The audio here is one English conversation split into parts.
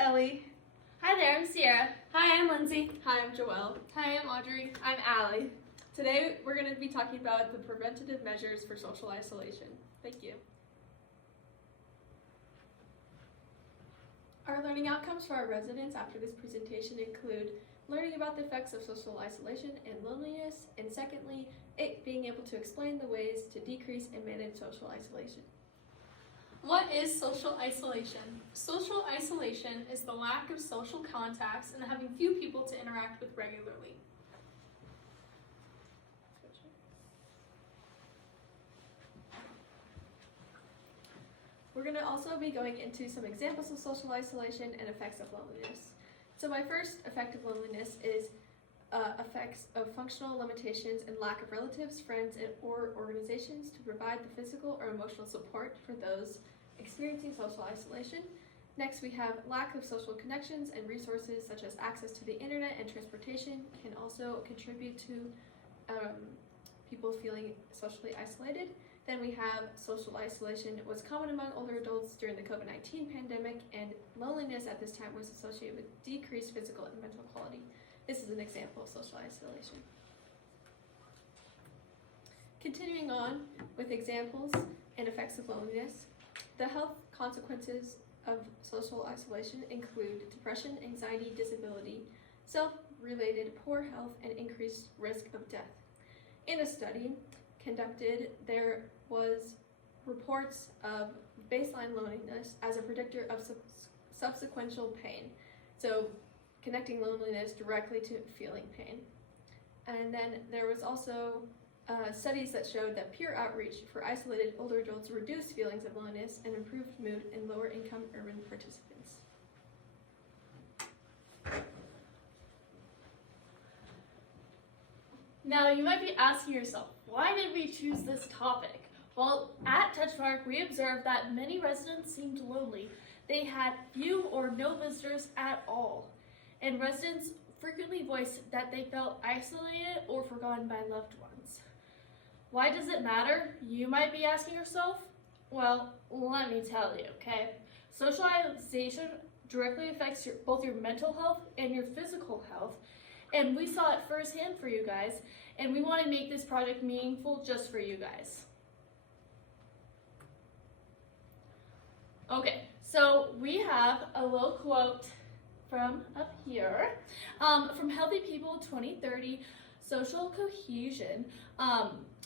Ellie. Hi there, I'm Sierra. Hi, I'm Lindsay. Hi, I'm Joelle. Hi, I'm Audrey. I'm Allie. Today we're going to be talking about the preventative measures for social isolation. Thank you. Our learning outcomes for our residents after this presentation include learning about the effects of social isolation and loneliness, and secondly, being able to explain the ways to decrease and manage social isolation. What is social isolation? Social isolation is the lack of social contacts and having few people to interact with regularly. We're going to also be going into some examples of social isolation and effects of loneliness. So my first effect of loneliness is effects of functional limitations and lack of relatives, friends, or organizations to provide the physical or emotional support for those experiencing social isolation. Next, we have lack of social connections and resources such as access to the internet and transportation can also contribute to people feeling socially isolated. Then we have social isolation was common among older adults during the COVID-19 pandemic, and loneliness at this time was associated with decreased physical and mental quality. This is an example of social isolation. Continuing on with examples and effects of loneliness, the health consequences of social isolation include depression, anxiety, disability, self-related poor health, and increased risk of death. In a study conducted, there was reports of baseline loneliness as a predictor of subsequent pain. So connecting loneliness directly to feeling pain. And then there was also studies that showed that peer outreach for isolated older adults reduced feelings of loneliness and improved mood in lower income urban participants. Now, you might be asking yourself, why did we choose this topic? Well, at Touchmark, we observed that many residents seemed lonely. They had few or no visitors at all. And residents frequently voiced that they felt isolated or forgotten by loved ones. Why does it matter? You might be asking yourself. Well, let me tell you, okay? Socialization directly affects both your mental health and your physical health. And we saw it firsthand for you guys, and we want to make this project meaningful just for you guys. Okay, so we have a little quote from up here, from Healthy People 2030, social cohesion.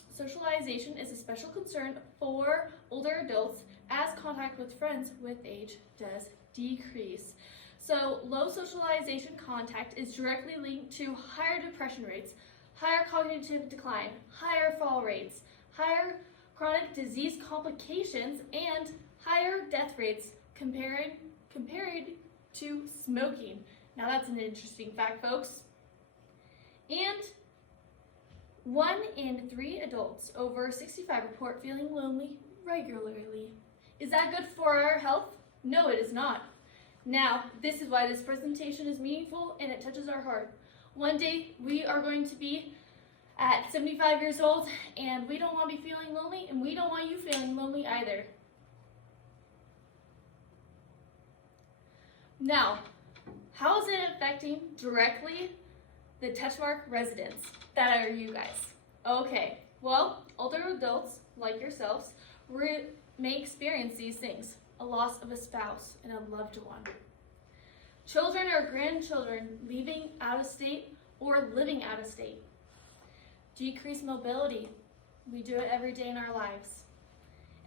Socialization is a special concern for older adults as contact with friends with age does decrease. So low socialization contact is directly linked to higher depression rates, higher cognitive decline, higher fall rates, higher chronic disease complications, and higher death rates compared to smoking. Now that's an interesting fact, folks. And 1 in 3 adults over 65 report feeling lonely regularly. Is that good for our health? No, it is not. Now, this is why this presentation is meaningful and it touches our heart. One day, we are going to be at 75 years old, and we don't want to be feeling lonely, and we don't want you feeling lonely either. Now, how is it affecting directly the Touchmark residents? That are you guys. Okay, well, older adults like yourselves may experience these things: a loss of a spouse and a loved one. Children or grandchildren leaving out of state or living out of state. Decreased mobility. We do it every day in our lives.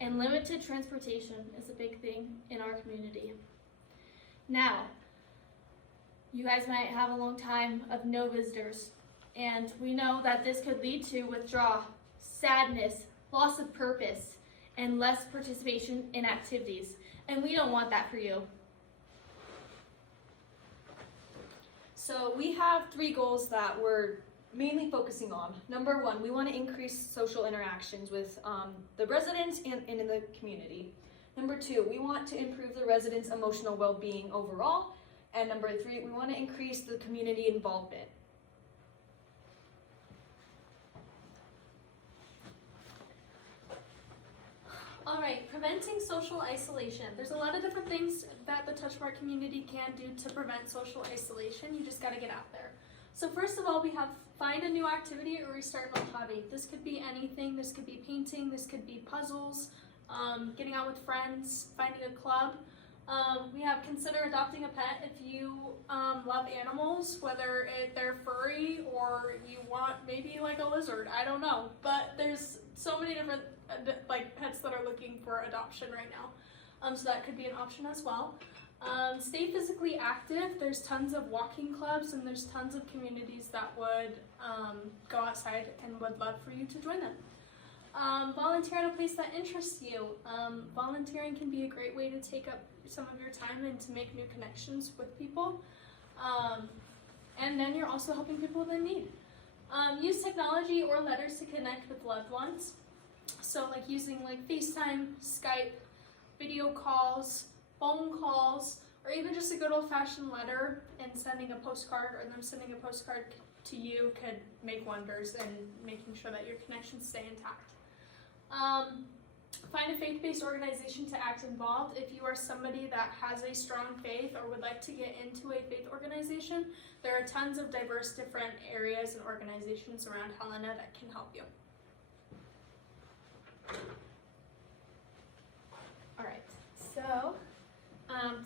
And limited transportation is a big thing in our community. Now, you guys might have a long time of no visitors, and we know that this could lead to withdrawal, sadness, loss of purpose, and less participation in activities. And we don't want that for you. So we have 3 goals that we're mainly focusing on. Number 1, we want to increase social interactions with the residents and in the community. Number 2, we want to improve the residents' emotional well-being overall. And number 3, we want to increase the community involvement. All right, preventing social isolation. There's a lot of different things that the Touchmark community can do to prevent social isolation. You just gotta get out there. So first of all, we have find a new activity or restart an old hobby. This could be anything. This could be painting. This could be puzzles, getting out with friends, finding a club. We have consider adopting a pet if you love animals, whether they're furry or you want maybe like a lizard. I don't know, but there's so many different like pets that are looking for adoption right now. So that could be an option as well. Stay physically active. There's tons of walking clubs and there's tons of communities that would go outside and would love for you to join them. Volunteer at a place that interests you. Volunteering can be a great way to take up some of your time and to make new connections with people. And then you're also helping people in need. Use technology or letters to connect with loved ones. So like using like FaceTime, Skype, video calls, phone calls, or even just a good old-fashioned letter and sending a postcard or them sending a postcard to you could make wonders in making sure that your connections stay intact. Find a faith-based organization to act involved. If you are somebody that has a strong faith or would like to get into a faith organization, there are tons of diverse different areas and organizations around Helena that can help you. All right,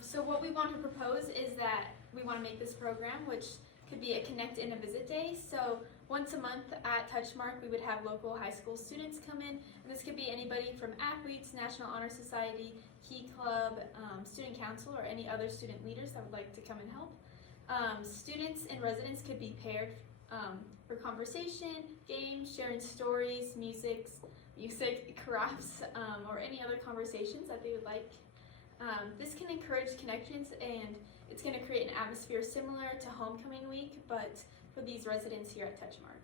so what we want to propose is that we want to make this program, which could be a Connect and a Visit Day. So once a month at Touchmark, we would have local high school students come in. And this could be anybody from athletes, National Honor Society, Key Club, Student Council, or any other student leaders that would like to come and help. Students and residents could be paired for conversation, games, sharing stories, music, crafts, or any other conversations that they would like. This can encourage connections, and it's going to create an atmosphere similar to Homecoming Week, but for these residents here at Touchmark.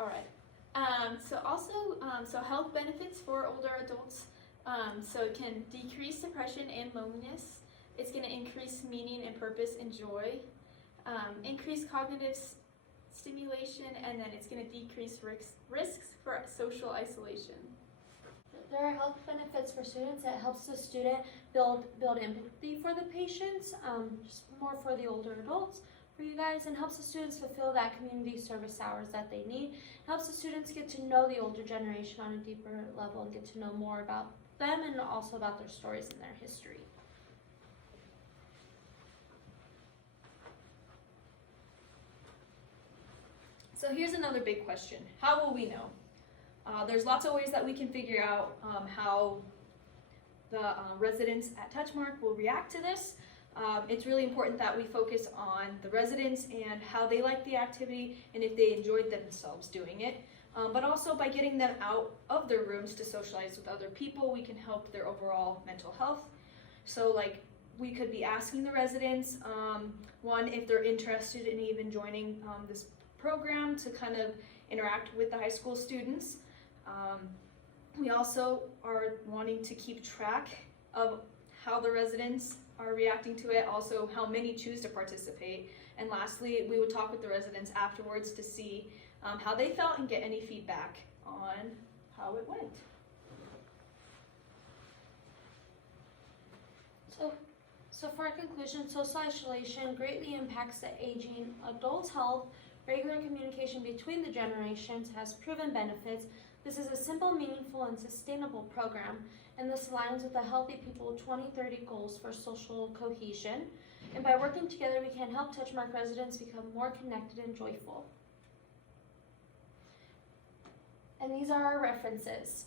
All right. So health benefits for older adults. So it can decrease depression and loneliness. It's going to increase meaning and purpose and joy. Increase cognitive stimulation, and then it's going to decrease risks for social isolation. There are health benefits for students. It helps the student build empathy for the patients, just more for the older adults, for you guys, and helps the students fulfill that community service hours that they need. It helps the students get to know the older generation on a deeper level and get to know more about them and also about their stories and their history. So here's another big question. How will we know? There's lots of ways that we can figure out how the residents at Touchmark will react to this. It's really important that we focus on the residents and how they like the activity and if they enjoyed themselves doing it. But also by getting them out of their rooms to socialize with other people, we can help their overall mental health. So like we could be asking the residents, one, if they're interested in even joining this program to kind of interact with the high school students. We also are wanting to keep track of how the residents are reacting to it, also how many choose to participate. And lastly, we would talk with the residents afterwards to see how they felt and get any feedback on how it went. So for a conclusion, social isolation greatly impacts the aging adult's health. Regular communication between the generations has proven benefits. This is a simple, meaningful, and sustainable program, and this aligns with the Healthy People 2030 goals for social cohesion. And by working together, we can help Touchmark residents become more connected and joyful. And these are our references.